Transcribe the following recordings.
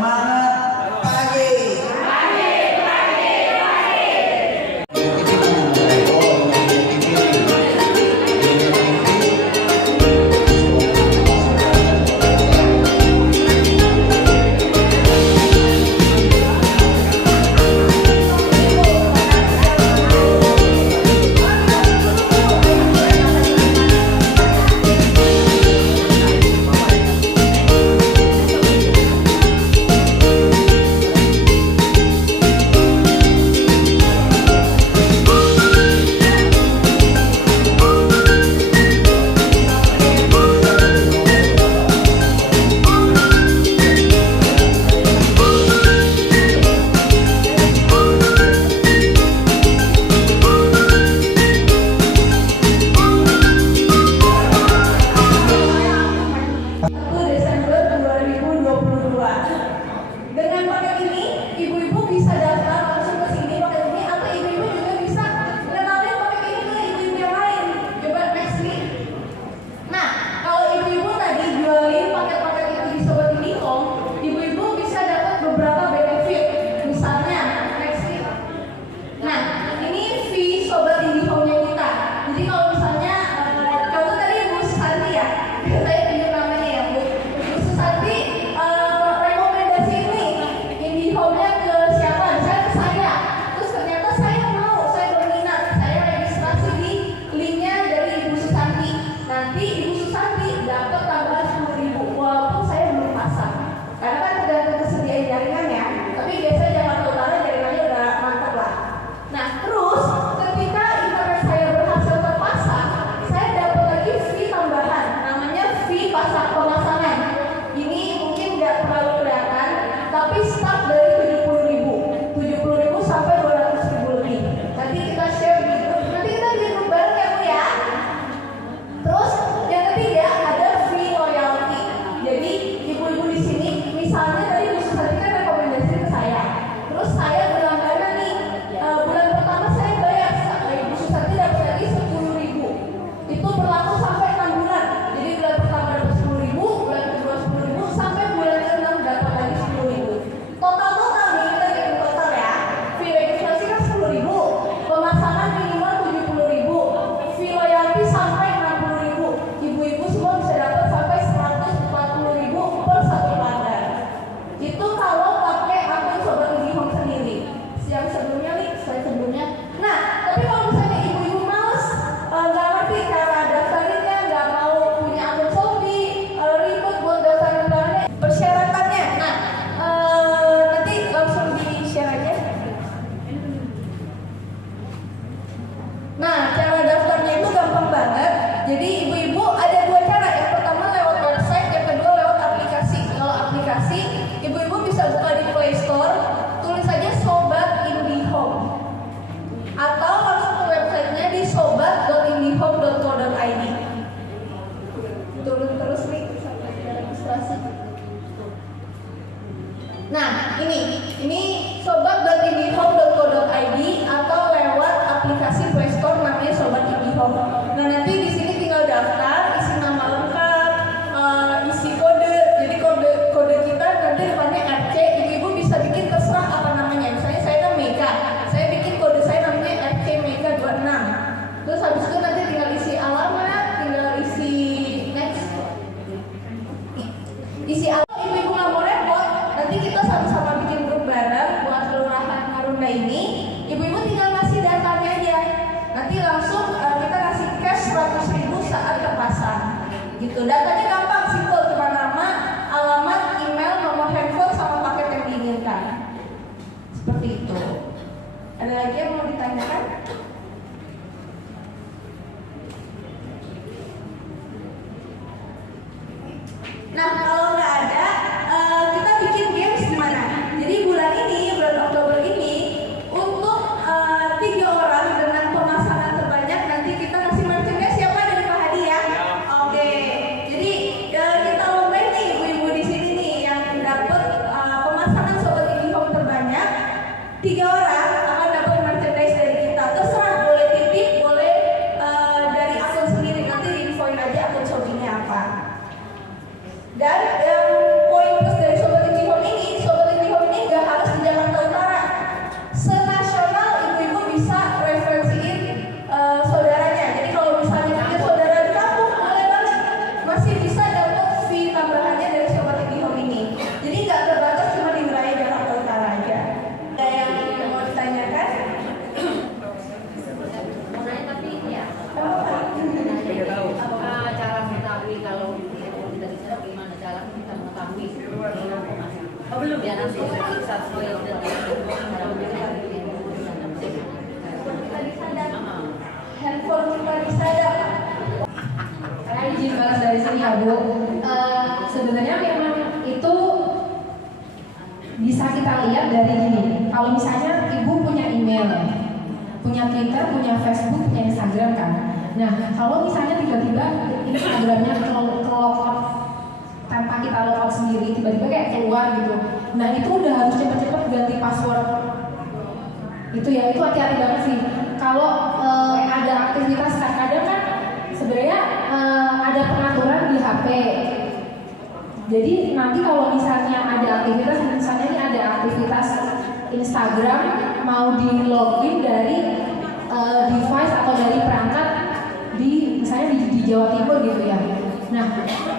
semangat pagi. Nah, ini sobat.indihome.co.id atau lewat aplikasi Play Store namanya Sobat IndiHome. Nah, nanti di sini tinggal daftar, isi nama lengkap, isi kode. Jadi kode kita nanti depannya RC. Ibu-ibu bisa bikin terserah apa namanya. Misalnya saya kan Mega, saya bikin kode saya namanya RC Mega 26. Terus habis itu nanti tinggal isi alamat, tinggal isi next, isi alamat. Ibu-ibu nggak mau repot, nanti kita sama-sama bikin grup bareng buat kelurahan Marunda ini. Ibu-ibu tinggal ngasih datanya aja. Nanti langsung kita kasih cash 100.000 saat terpasang. Gitu. Datanya gampang, simpel, cuma nama, alamat, email, nomor handphone, sama paket yang diinginkan. Seperti itu. Ada lagi yang mau ditanyakan? Nah, kalau nggak ada, Ya nanti satu handphone kita disadap. Saya izin balas dari sini ya Bu. Sebenarnya memang itu bisa kita lihat dari gini. Kalau misalnya Ibu punya email, punya Twitter, punya Facebook, punya Instagram kan. Nah, kalau misalnya tiba-tiba Instagramnya ke-logout tanpa kita logout sendiri, tiba-tiba kayak keluar gitu. Nah, itu udah harus cepet-cepet ganti password. Itu ya, itu hati-hati banget sih. Kalau ada aktivitas kadang kan sebenarnya ada pengaturan di HP. Jadi nanti kalau misalnya ada aktivitas, misalnya ini ada aktivitas Instagram mau di login dari device atau dari perangkat di misalnya di Jawa Timur gitu ya. Nah,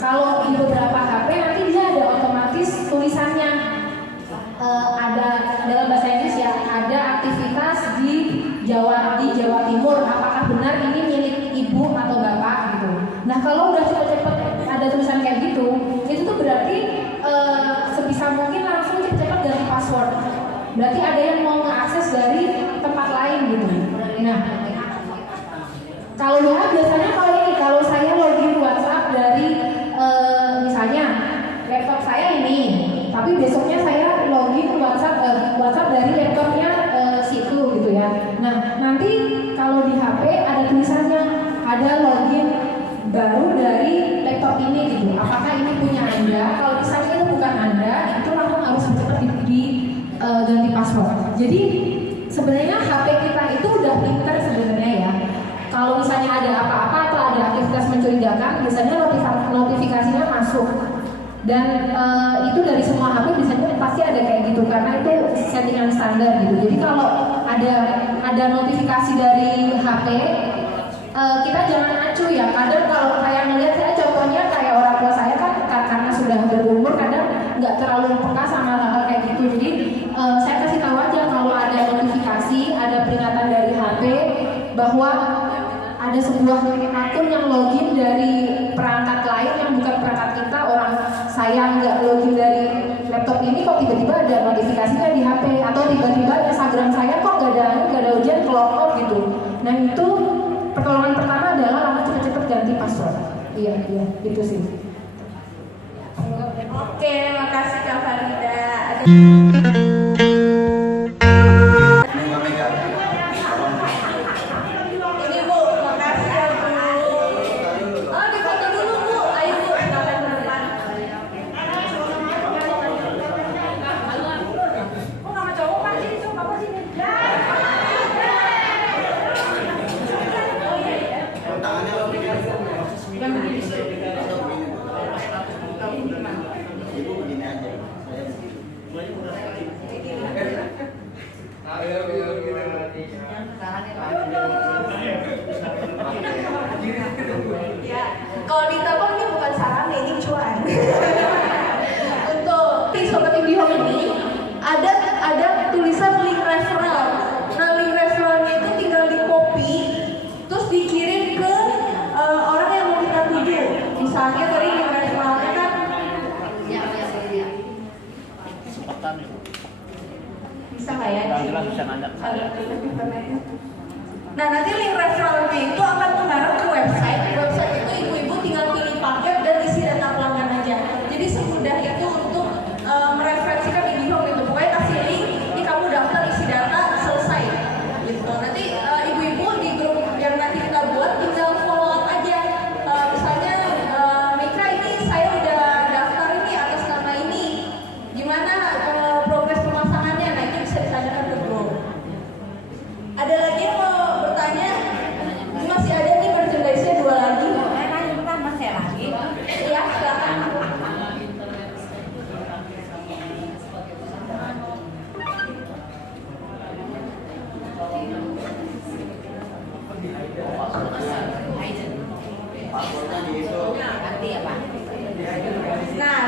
kalau di beberapa HP nanti dia ada otomatis tulisannya ada dalam bahasa Inggris ya, ada aktivitas di Jawa Timur. Apakah benar ini milik ibu atau bapak gitu? Nah, kalau udah cepet-cepet ada tulisan kayak gitu, itu tuh berarti sebisa mungkin langsung cepet-cepet ganti password. Berarti ada yang mau mengakses dari tempat lain gitu. Nah, kalau ya biasanya kalau saya login WhatsApp dari misalnya laptop saya ini, tapi besoknya saya login WhatsApp dari laptopnya situ gitu ya. Nah, nanti kalau di HP ada tulisannya, ada login baru dari laptop ini gitu. Apakah ini punya Anda? Kalau misalnya itu bukan Anda, itu langsung harus cepat ganti password. Jadi sebenarnya HP kita itu udah pinter sebenarnya ya. Kalau misalnya ada apa-apa atau ada aktivitas mencurigakan, biasanya notifikasinya masuk. Dan itu dari semua HP biasanya pasti ada kayak gitu karena itu settingan standar gitu. Jadi kalau ada notifikasi dari HP, kita jangan acuh ya. Kadang kalau kayak ngelihat, saya contohnya kayak orang tua saya kan karena sudah berumur kadang nggak terlalu peka sama hal kayak gitu. Jadi saya kasih tahu aja kalau ada notifikasi, ada peringatan dari HP bahwa ada sebuah akun yang login dari perangkat lain yang bukan perangkat kita. Orang saya nggak login dari laptop ini, kok tiba-tiba ada notifikasinya di HP, atau tiba-tiba Instagram saya kok nggak ada ujian logout gitu. Nah, itu pertolongan pertama adalah langsung cepet-cepet ganti password. Iya, gitu sih. Oke, makasih Kak Farida. Ini Bu, makasih ya Bu. Oh, difoto dulu Bu. Ayo Bu, silakan ke depan. Oh, nama cowok Pak sini, coba Pak sini. Yang begini sih. Ibu begini aja, saya Ya, kalau di telepon ini bukan saran, ini cuan. Untuk Sobat IndiHome ini ada tulisan link referral. Nah, link referralnya itu tinggal di copy, terus dikirim ke orang yang mau kita tuju. Misalnya tadi link referralnya kan bisa nggak ya? Nah, nanti link referralnya itu akan mengarah ke website. Website itu ibu-ibu tinggal pilih paket dan isi data pelanggan aja. Jadi semudah itu untuk mereferensikan IndiHome itu. Pokoknya kasih link, ini kamu daftar, isi data, selesai. Gitu. Nanti ibu-ibu di grup yang nanti kita buat tinggal follow up aja. Misalnya Mika, ini saya udah daftar ini atas nama ini. Gimana progres pemasangannya? Nah, itu bisa ditanyakan ke grup. Ada lagi yang mau bertanya? Ini masih ada nih merchandise-nya 2 lagi. masih lagi. Iya, silakan. passwordnya dihitung. Nanti ya Pak. Nah,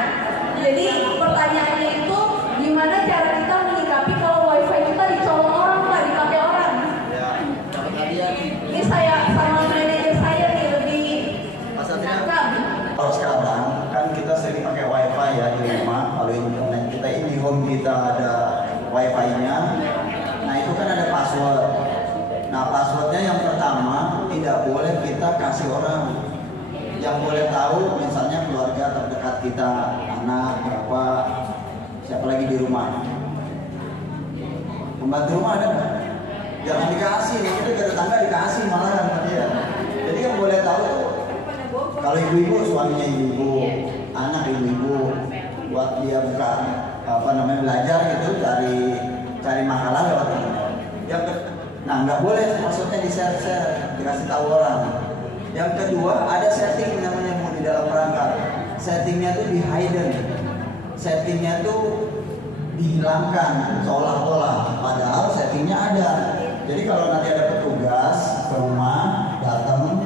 jadi pertanyaannya itu gimana cara kita menyikapi kalau wifi kita dicolong orang, Pak, dipakai orang? Ya, dapat hadiah. Ini saya sama manajer saya nih lebih Kalau sekarang kan kita sering pakai wifi ya di rumah, kalau internet kita ini home kita ada wifi-nya. Nah itu kan ada password. Nah passwordnya yang pertama tidak boleh kita kasih orang. Yang boleh tahu misalnya keluarga terdekat kita, anak, bapak, siapa lagi di rumah. Pembantu rumah ada nggak? Jangan dikasih, kita ke tetangga dikasih malahan sama dia. Jadi yang boleh tahu kalau ibu-ibu suaminya ibu-ibu, anak ibu-ibu, buat dia buka belajar gitu, cari makalah lewat internet. Nah nggak boleh maksudnya di share dikasih tahu orang. Yang kedua ada setting namanya di dalam perangkat. Settingnya tuh di hidden, settingnya tuh dihilangkan seolah-olah, padahal settingnya ada. Jadi kalau nanti ada petugas ke rumah datang,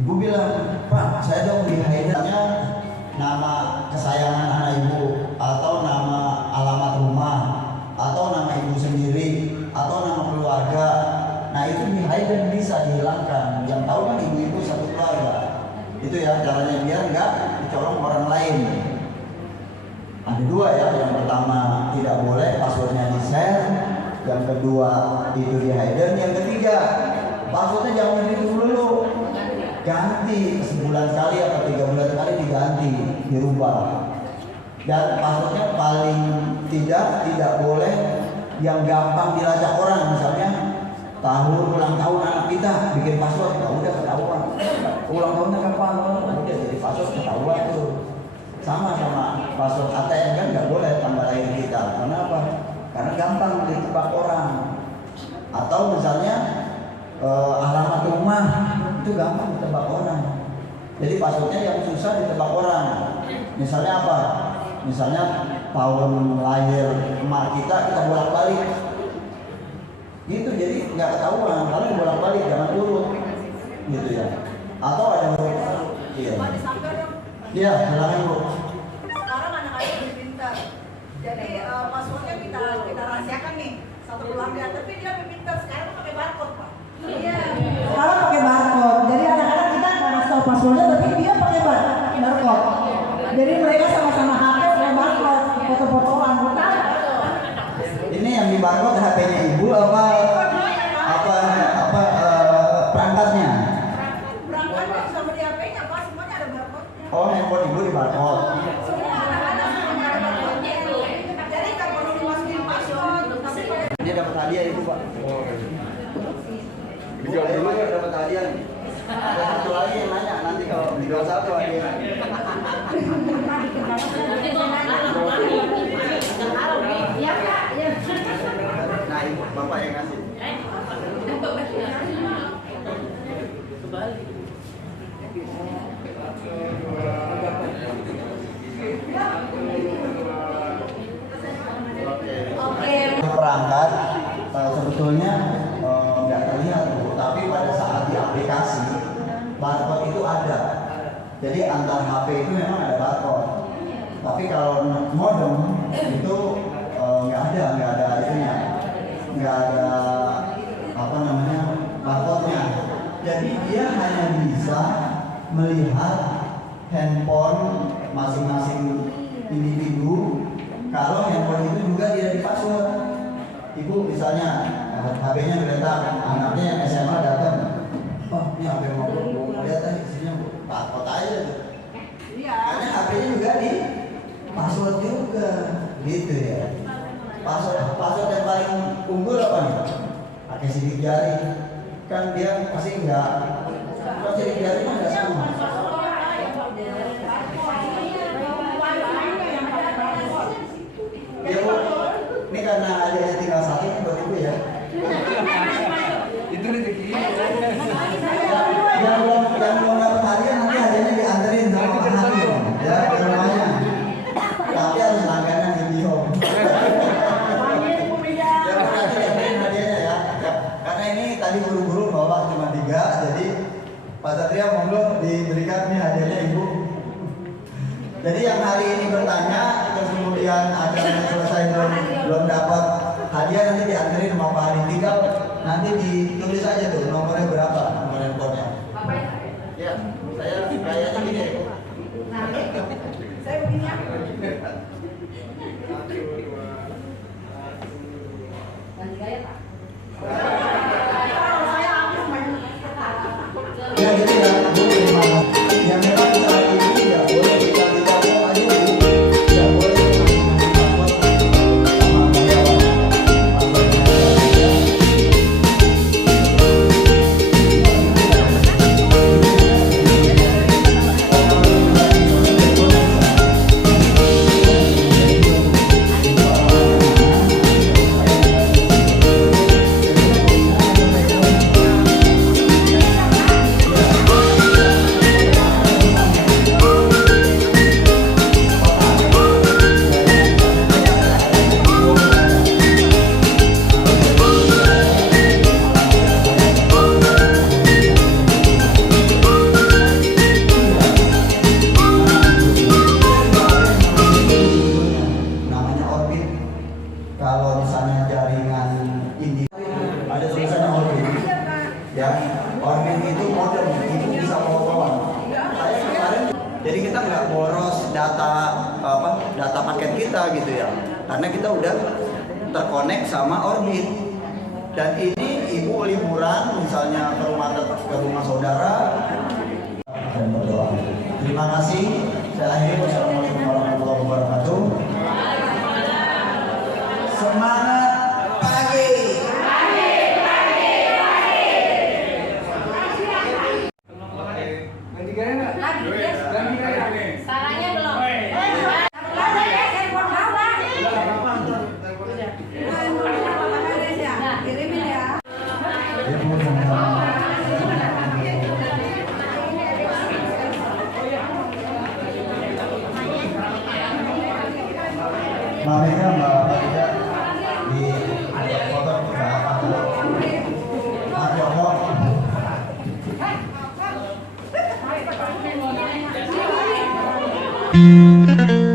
ibu bilang, Pak, saya dong di hiddennya nama kesayangan anak ibu, atau nama alamat rumah, atau nama ibu sendiri, atau nama keluarga. Nah itu di hidden bisa dihilangkan. Yang tahu kan ibu-ibu satu keluarga. Itu ya caranya biar nggak dicolong orang lain. Ada dua ya, yang pertama tidak boleh passwordnya di share, yang kedua itu di hidden, yang ketiga passwordnya jangan begitu dulu, ganti sebulan sekali atau 3 bulan sekali diganti, dirubah. Dan passwordnya paling tidak boleh yang gampang dilacak orang, misalnya ulang tahun anak kita bikin password, ya udah ketahuan. Ulang tahunnya kapan? Udah jadi password ketahuan tuh. Sama password ATM kan nggak boleh tambah lahir kita. Kenapa? Karena gampang ditebak orang. Atau misalnya alamat rumah itu gampang ditebak orang. Jadi passwordnya yang susah ditebak orang. Misalnya apa? Misalnya tahun lahir emak kita bolak-balik. Gitu, jadi nggak ketahuan. Kalau bolak-balik jangan urut, gitu ya. Atau ada iya. Iya, silakan Bu. Sekarang anak-anak lebih pintar. Jadi passwordnya kita rahasiakan nih satu keluarga, tapi dia lebih pintar sekarang pakai barcode, Pak. Iya. Sekarang pakai barcode. Jadi anak-anak kita nggak ngasih tahu passwordnya, tapi dia pakai barcode. Jadi mereka sama-sama HP pakai barcode, foto-fotoan. Ini yang di barcode HP-nya ibu apa perangkatnya? Perangkatnya sama di HP-nya, Pak, semuanya ada barcode-nya. Oh, handphone ibu di barcode. Semua anak-anak semuanya ada barcode-nya. Jadi nggak perlu dimasukin password, tapi pakai Dia dapat hadiah ibu Pak. Dijawab dulu ya, dapat hadiah nih. Ada satu lagi yang nanya, nanti kalau dijual satu hadiah. Nah ibu, bapak yang ngasih. Perangkat sebetulnya nggak terlihat Bu, tapi pada saat di aplikasi barcode itu ada. Jadi antar HP itu memang ada barcode. Tapi kalau modem itu nggak ada itunya, nggak ada barcode-nya. Jadi dia hanya bisa melihat handphone masing-masing individu. Kalau handphone itu juga tidak di password. Ibu misalnya HP-nya geletak, anaknya yang SMA datang, oh ini HP mau lihat aja isinya Bu, barcode aja tuh. Karena HP-nya juga di password juga, gitu ya. Password yang paling unggul apa nih? Pakai sidik jari, kan dia pasti enggak. Kalau sidik jari kan enggak sama. Ya Bu, ini karena adanya tinggal satu nih buat ibu ya. Itu rezeki. Yang belum dapat hadiah nanti hadiahnya dianterin sama Pak Hamil ya ke rumahnya. Tapi harus langganan di home. Jangan nanti dianterin hadiahnya ya. Karena ini tadi buru-buru bawa cuma 3, jadi Pak Satria monggo diberikan nih hadiahnya ibu. Jadi yang hari ini bertanya terus kemudian ada yang selesai belum dapat hadiah nanti dianterin sama Pak Hari. Tinggal nanti ditulis aja tuh nomornya berapa, nomor handphonenya. Ya, saya kayaknya gini. Nah, saya begini ya. data paket kita gitu ya, karena kita udah terkonek sama Orbit. Dan ini ibu liburan misalnya ke rumah saudara dan berdoa. Terima kasih. Saya akhiri. Wassalamualaikum warahmatullahi wabarakatuh. Semangat pagi. Saranya belum. Mamanya Mbak Farida di foto juga apa tuh? Mas Joko. Thank you.